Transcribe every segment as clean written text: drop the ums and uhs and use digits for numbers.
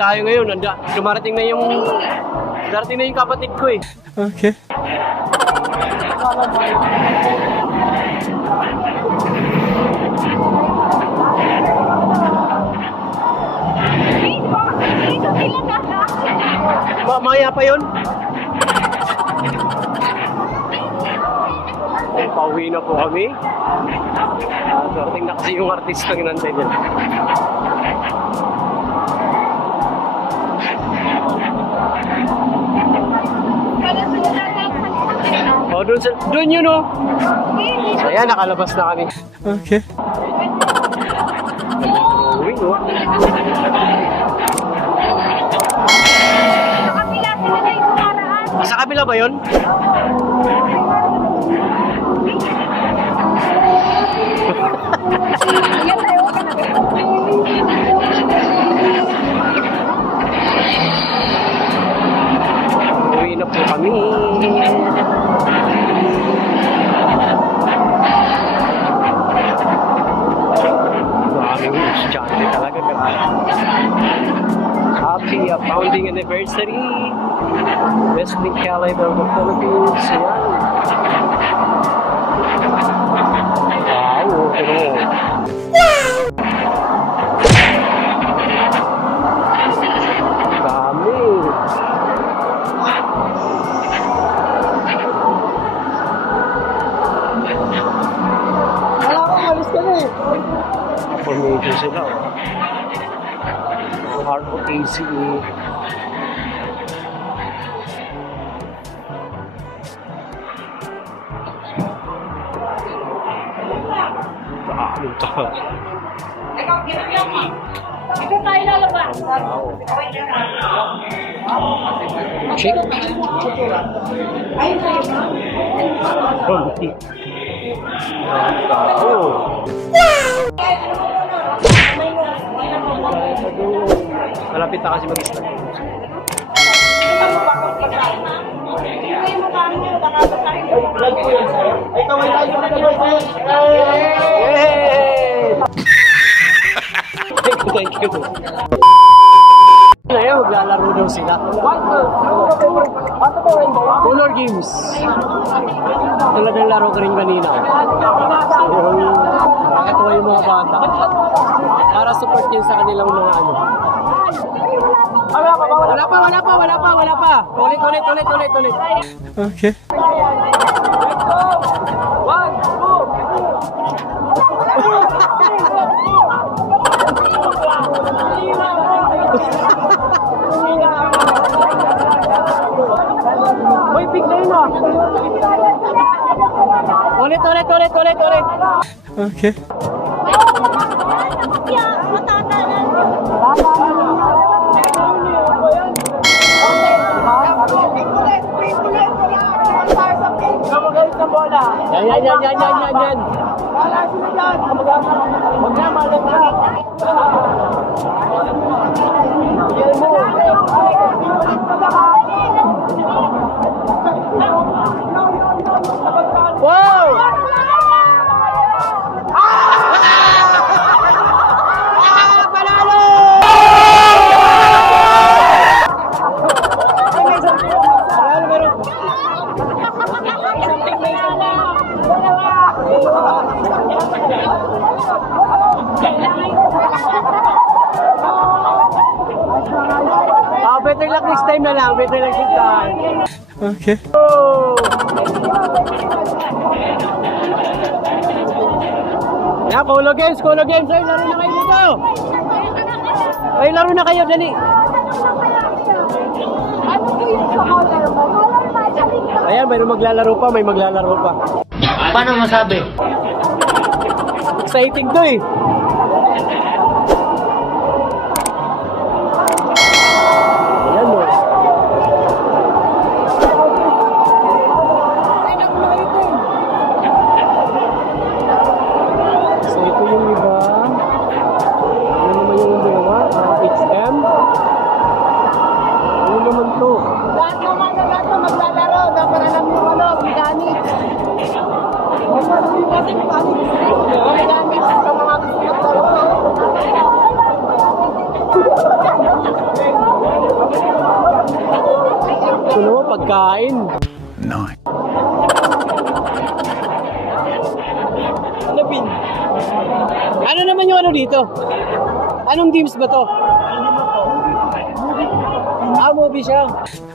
tayo ngayon. Darating na yung kapatid ko eh. Okay. Maya pa yun? Pauwi na po kami. Darating na kasi yung artista ng inantay nila. Oh, doon yun oh. So, ayan, nakalabas na kami. Okay. Uwi oh. Sa kabila ba yun? Uwi na po kami. Maraming estudyante talaga. Happy founding anniversary. Wrestling Calendar of the Philippines. Ayan. Wow, pero dami. Wala kang alis ka na eh. Formation sila. Heart of ACE. Ito tayo lalabas. Check. Malapit na kasi mag-start. Thank you. Ngayon, maglalaro daw sila. Color games. Tulad ng laro ko rin kanina. Nakakatawa yung mga bata. Para support yun sa kanilang mga ano. Wala pa. Ulit. Okay. Let's go! 1, 2. Uy, big lane ah! Ulit. Okay. Magalit ng bola. Yan. Wala sila dyan. Huwag na, malag na. Wow! Panalo! Better luck next time na lang. Better luck next time. Okay. Oh! Yan, Colo Games. Ay, laro na kayo dito. Ay, laro na kayo, dali. Ayan, mayroong maglalaro pa. Paano masabi? Exciting to eh. Ayan mo. So ito yung iba. Ano naman yung dalawa? HM. Ano naman to? Lahat na maglalaro. Dapat alam nyo mechanics. Kasi mechanics sa mga gusto maglaro. pagkain. Ano, Pin? Ano naman yung ano dito? Anong teams ba to? Ah, movie siya.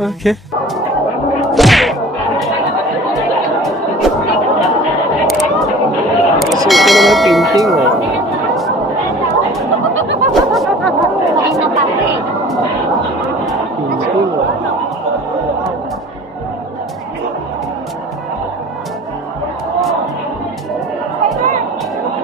Okay. So, ito naman painting, oh. Painting, oh.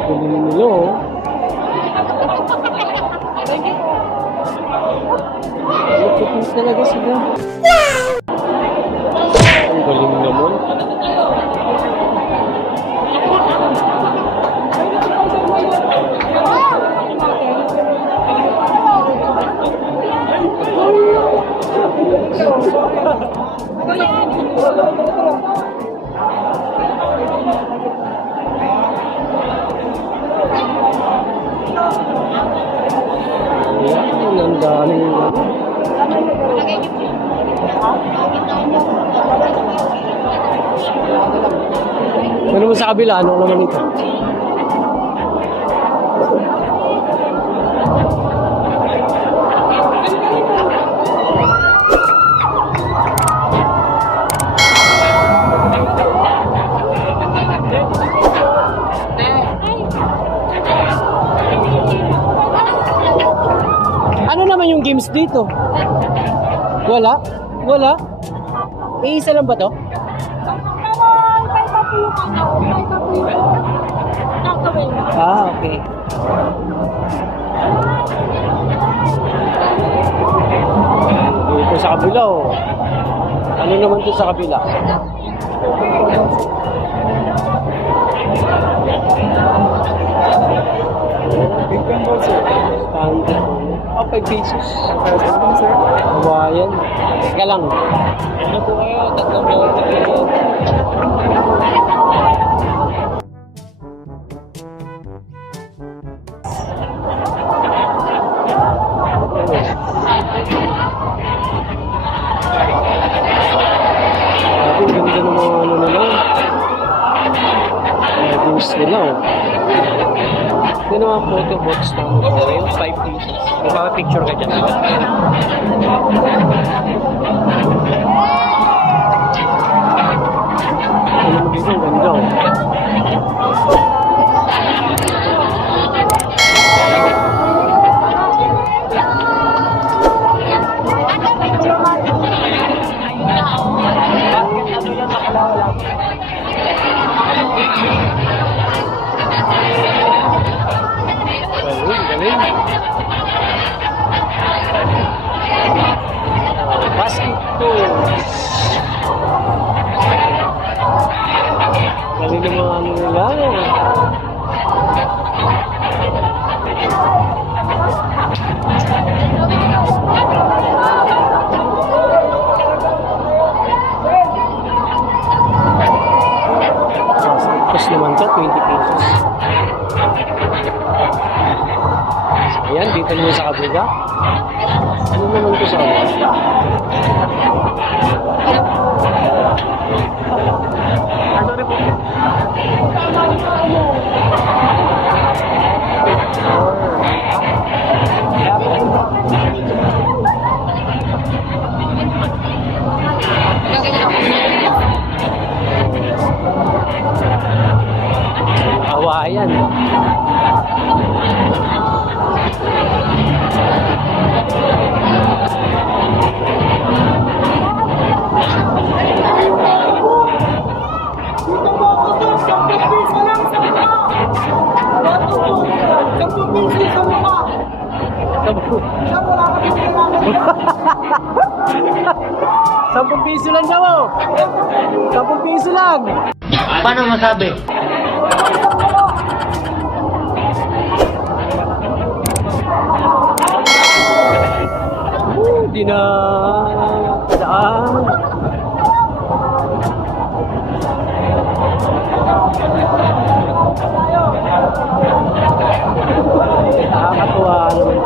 Ang galing nila, oh. Lupit talaga sila. Ang galing naman. Ang daming ano mo sa kabila? Ano naman ito? Ano naman yung games dito? Wala? Wala? Isa lang ba to? Ah, okay. Dito sa kabila, oh. Ano naman to sa kabila? Big Bamboo, sir. Standard. Oh, 5 pesos. Sir. Hawaiian. Teka lang. Ano po kayo? Tatlong bawat kayo. Ang ganda ng mga ano nila. Games nila, oh. Ito naman photo box ng 5 pesos. Magpapapicture ka dyan. Ano mo dito? Ang ganda, oh. Galing. Basketball. Galing ng mga ano nila. Tapos naman to, 20 pesos. Ayan, dito naman sa kabila. Ano naman ito sa kabila? Ano rin po? Hawaiian. Sampung piso lang daw, oh. 10 piso lang. Paano masabi? Di na daan. Nakakatuwa naman.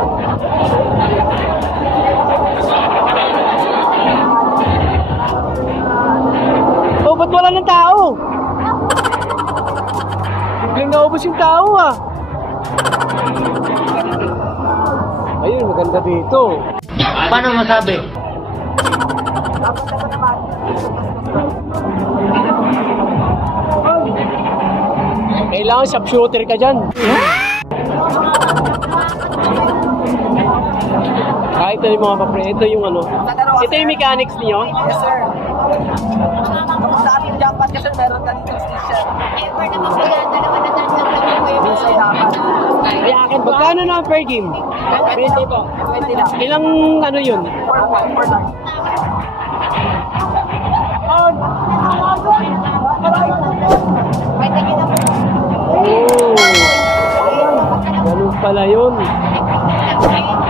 Ubus yung tao ah. Ayun, maganda dito. Paano masabi? Kailangan sharpshooter ka dyan. Kahit ito yung mga papre, ito yung ano. Ito yung mechanics niyo. Yes, sir. Kapag sa ating jackpot kasi meron ka dito station. Ever na magpaganda naman na tanggap lang po yung Minsan dapat. Ay, akin ba? Magkano na per game? 20 po. 20 lang. Ilang ano yun? 4 lang. Pwede nyo na po. Oh. Ganun pala yun. Ayun,